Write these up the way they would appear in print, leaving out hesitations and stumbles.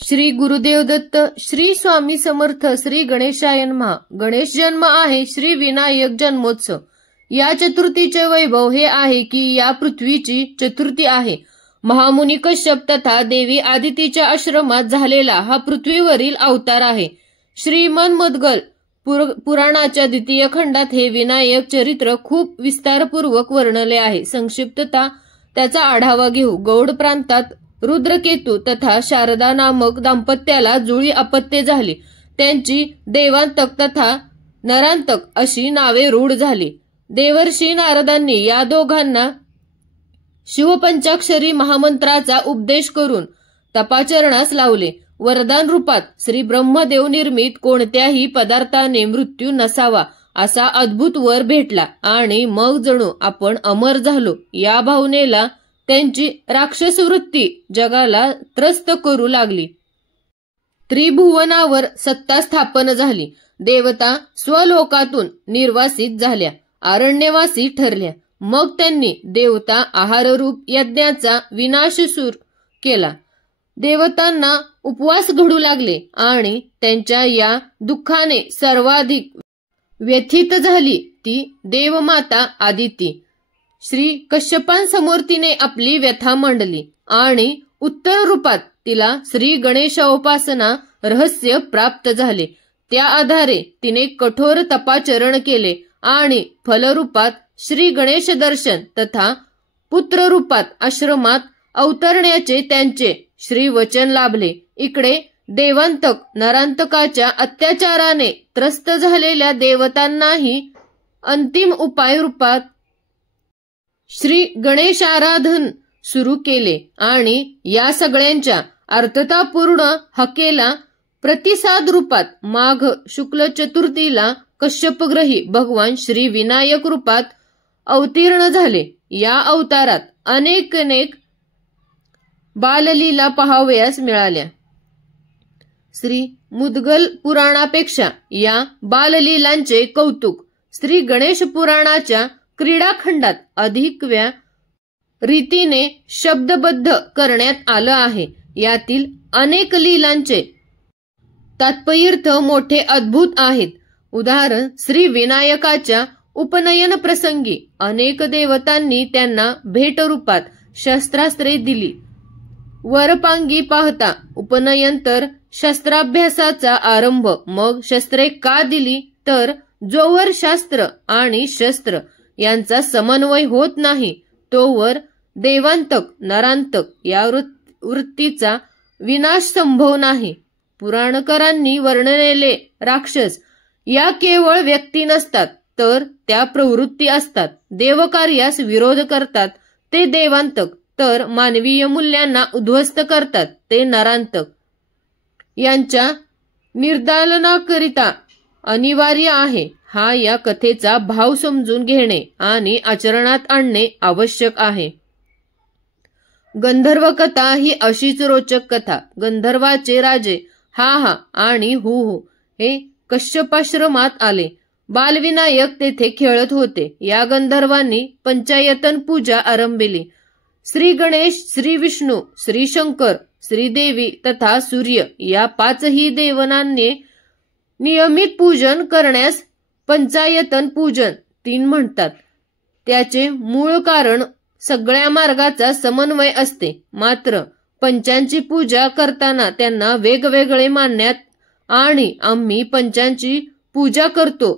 श्री गुरुदेव दत्त, श्री स्वामी समर्थ, श्री गणेशाय नमः। गणेश जन्म आहे श्री विनायक जन्मोत्सव। या चतुर्थीचे वैभव हे आहे की या पृथ्वीची चतुर्थी आहे। महामुनी कश्यप तथा देवी आदितीच्या आश्रमात झालेला हा पृथ्वीवरील अवतार आहे। श्रीमन मद्गल पुराणाच्या द्वितीय खंडात हे विनायक चरित्र खूप विस्तारपूर्वक वर्णले आहे। संक्षिप्तता त्याचा आढावा घेऊ। गौड प्रांतात रुद्रकेतू तथा शारदा नामक दाम्पत्याला जुळी अपत्ये झाली। त्यांची देवांतक तथा नरांतक अशी नावे रूढ झाली। देवर्षी नारदांनी या दोघांना शिवपंचाक्षरी महामंत्राचा उपदेश करून तपाचरणास लावले। वरदान रूपात श्री ब्रह्मदेव निर्मित कोणत्याही पदार्थाने मृत्यू नसावा असा अद्भुत वर भेटला आणि मग जणू आपण अमर झालो या भावनेला त्यांची राक्षस वृत्ती जगाला त्रस्त करू लागली। त्रिभुवनावर सत्ता स्थापन झाली। देवता स्वलोकातून निर्वासित झाल्या, अरण्यवासी ठरल्या। मग त्यांनी देवता आहाररूप यज्ञाचा विनाशसूर केला। देवतांना उपवास घडू लागले आणि त्यांच्या या दुःखाने सर्वाधिक व्यथित झाली ती देवमाता आदिती। श्री कश्यपांसमोर तिने आपली व्यथा मांडली आणि उत्तर रूपात तिला श्री गणेशोपासना रहस्य प्राप्त झाले। त्या आधारे तिने कठोर तपाचरण केले आणि फलरूपात श्री गणेश दर्शन तथा पुत्ररूपात आश्रमात अवतरण्याचे त्यांचे श्री वचन लाभले। इकडे देवांतक नरांतकाच्या अत्याचाराने त्रस्त झालेल्या देवतांनाही अंतिम उपाय रूपात श्री गणेशाराधन सुरू केले आणि या सगळ्यांच्या अर्थतापूर्ण हकेला प्रतिसाद रूपात माघ शुक्ल चतुर्थीला कश्यपग्रही भगवान श्री विनायक रूपात अवतीर्ण झाले। या अवतारात अनेक बाललीला पाहावयास मिळाल्या। श्री मुद्गल पुराणापेक्षा या बाललीलांचे कौतुक श्री गणेश पुराणाच्या क्रीडाखंडात अधिक रीतीने शब्दबद्ध करण्यात आलं आहे। यातील अनेक लीलांचे तात्पर्य मोठे अद्भुत आहेत। उदाहरण, श्री विनायकाच्या उपनयन प्रसंगी अनेक देवतांनी त्यांना भेटरूपात शस्त्रास्त्रे दिली। वरपांगी पाहता उपनयन तर शस्त्राभ्यासाचा आरंभ। मग शस्त्रे का दिली तर जोवर शास्त्र आणि शस्त्र यांचा समन्वय होत नाही तोवर देवांतक नरांतक या वृत्तीचा विनाश संभव नाही। पुराणकारांनी वर्णलेले राक्षस या केवळ व्यक्ती नसतात तर त्या प्रवृत्ती असतात। देवकार्यास विरोध करतात ते देवांतक, तर मानवीय मूल्यांना उद्ध्वस्त करतात ते नरांतक। यांच्या निर्दालनाकरिता अनिवार्य आहे हा या कथेचा भाव समजून घेणे आणि आचरणात आणणे आवश्यक आहे। गंधर्व कथा ही अशीच रोचक कथा। गंधर्वाचे राजे हा हा आणि हू हे कश्यपाश्रमात आले। बालविनायक तेथे खेळत होते। या गंधर्वांनी पंचायतन पूजा आरंभिली। श्री गणेश, श्री विष्णू, श्री शंकर, श्रीदेवी तथा सूर्य या पाचही देवांचे नियमित पूजन करण्यास पंचायतन पूजन 3 म्हणतात। त्याचे मूळ कारण सगळ्या मार्गाचा समन्वय असते, मात्र पंचांची पूजा करताना त्यांना वेगवेगळे मानण्यात आणि आम्ही पंचांची पूजा करतो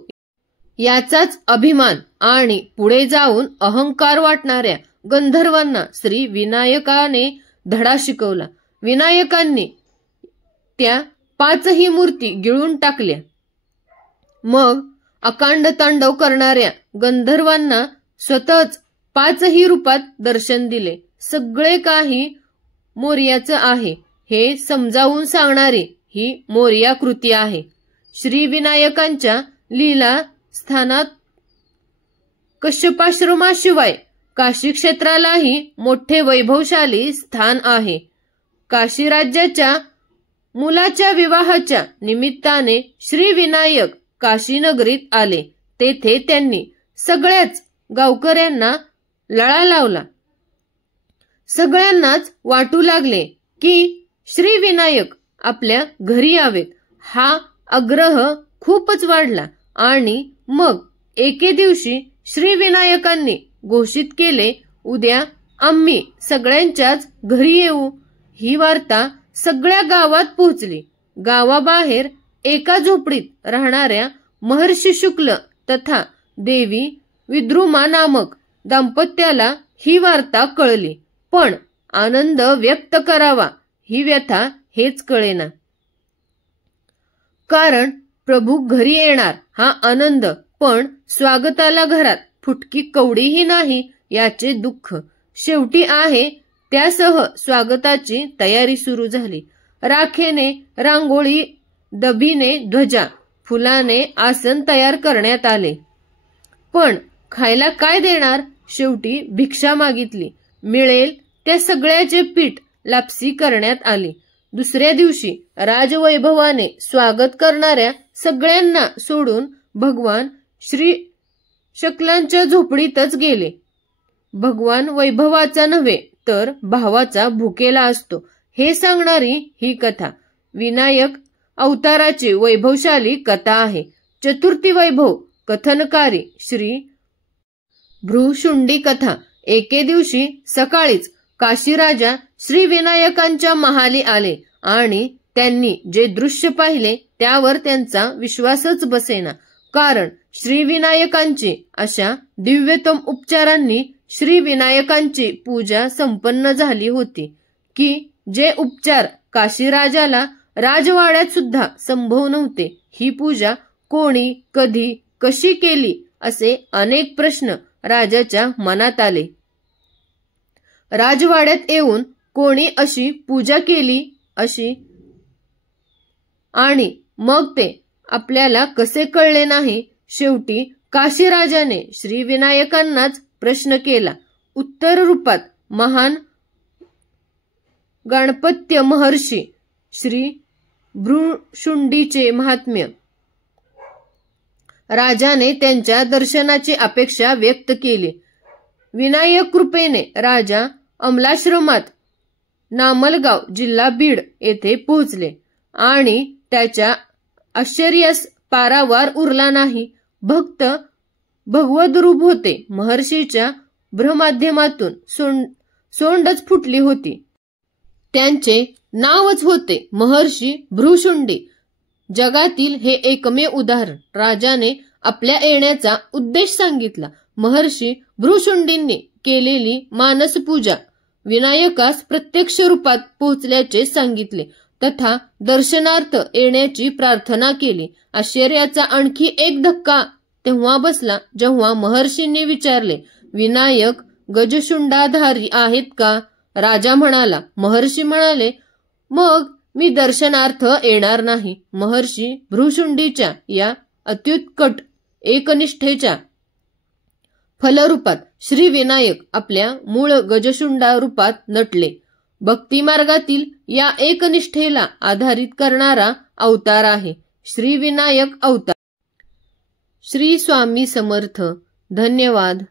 याचाच अभिमान आणि पुढे जाऊन अहंकार वाटणाऱ्या गंधर्वांना श्री विनायकाने धडा शिकवला। विनायकांनी त्या 5ही मूर्ती गिळून टाकल्या। मग अकांड तांडव करणाऱ्या गंधर्वांना स्वतःच 5ही रूपात दर्शन दिले। सगळे काही मोर्याचं आहे हे समजावून सांगणारी ही मोर्या कृती आहे। श्री विनायकांच्या लीला स्थानात कश्यपाश्रमाशिवाय काशी क्षेत्रालाही मोठे वैभवशाली स्थान आहे। काशी राज्याच्या मुलाच्या विवाहाच्या निमित्ताने श्री विनायक काशी नगरीत आले। तेथे त्यांनी सगळ्याच गावकऱ्यांना लळा लावला। सगळ्यांनाच वाटू लागले की श्री विनायक आपल्या घरी यावेत हा आग्रह खूपच वाढला आणि मग एके दिवशी श्री विनायकांनी घोषित केले, उद्या आम्ही सगळ्यांच्याच घरी येऊ. ही वार्ता सगळ्या गावात पोहोचली. गावाबाहेर एका झोपडीत राहणाऱ्या महर्षी शुक्ल तथा देवी विद्रुमा नामक दाम्पत्याला ही वार्ता कळली, पण आनंद व्यक्त करावा ही व्यथा हेच कळेना. कारण प्रभू घरी येणार हा आनंद, पण स्वागताला घरात फुटकी कवडीही नाही याचे दुःख. शेवटी आहे त्यासह स्वागताची तयारी सुरू झाली. राखेने रांगोळी, दबीने ध्वजा, फुलाने आसन तयार करण्यात आले. पण खायला काय देणार? शेवटी भिक्षा मागितली. मिळेल त्या सगळ्याचे पीठ लापसी करण्यात आली. दुसऱ्या दिवशी राजवैभवाने स्वागत करणाऱ्या सगळ्यांना सोडून भगवान श्री शुक्लांच्या झोपडीतच गेले. भगवान वैभवाचा नव्हे तर भावाचा भुकेला असतो हे सांगणारी ही कथा विनायक अवताराची वैभवशाली कथा आहे. चतुर्थी वैभव कथनकारी श्री भ्रूशुंडी कथा. एके दिवशी सकाळीच काशीराजा श्री विनायकांच्या महाली आले आणि त्यांनी जे दृश्य पाहिले त्यावर त्यांचा विश्वासच बसेना. कारण श्री विनायकांची अशा दिव्यतम उपचारांनी श्री विनायकांची पूजा संपन्न झाली होती की जे उपचार काशीराजाला राजवाड्यात सुद्धा संभव नव्हते. ही पूजा कोणी, कधी, कशी केली असे अनेक प्रश्न राजाच्या मनात आले. राजवाड्यात येऊन कोणी अशी पूजा केली अशी आणि मग ते आपल्याला कसे कळले नाही? शेवटी काशीराजाने श्री विनायकांनाच प्रश्न केला. उत्तर रूपात महान गणपत्य महर्षी श्री भ्रूशुंडीचे महात्म्य. राजाने त्यांच्या दर्शनाची अपेक्षा व्यक्त केली. विनायक कृपेने राजा अमलाश्रमात नामलगाव जिल्हा बीड येथे पोहोचले आणि त्याच्या आश्चर्यास पारावार उरला नाही. भक्त भगवद रूप होते. महर्षीच्या भ्रमाध्यमातून सोंडच फुटली होती. त्यांचे नावच होते महर्षी भ्रूशुंडी. जगातील हे एकमेव उदाहरण. राजाने आपल्या येण्याचा उद्देश सांगितला. महर्षी भ्रूशुंडींनी केलेली मानसपूजा विनायकास प्रत्यक्ष रूपात पोहोचल्याचे सांगितले तथा दर्शनार्थ येण्याची प्रार्थना केली. आश्चर्याचा आणखी एक धक्का तेव्हा बसला जेव्हा महर्षींनी विचारले, विनायक गजशुंडाधारी आहेत का? राजा म्हणाला. महर्षी म्हणाले, मग मी दर्शनार्थ येणार नाही. महर्षी भ्रूशुंडीच्या या अत्युत्कट एकनिष्ठेच्या फलरूपात श्री विनायक आपल्या मूळ गजशुंडा रूपात नटले. भक्तिमार्गातील या एकनिष्ठेला आधारित करणारा अवतार आहे श्री विनायक अवतार. श्री स्वामी समर्थ. धन्यवाद.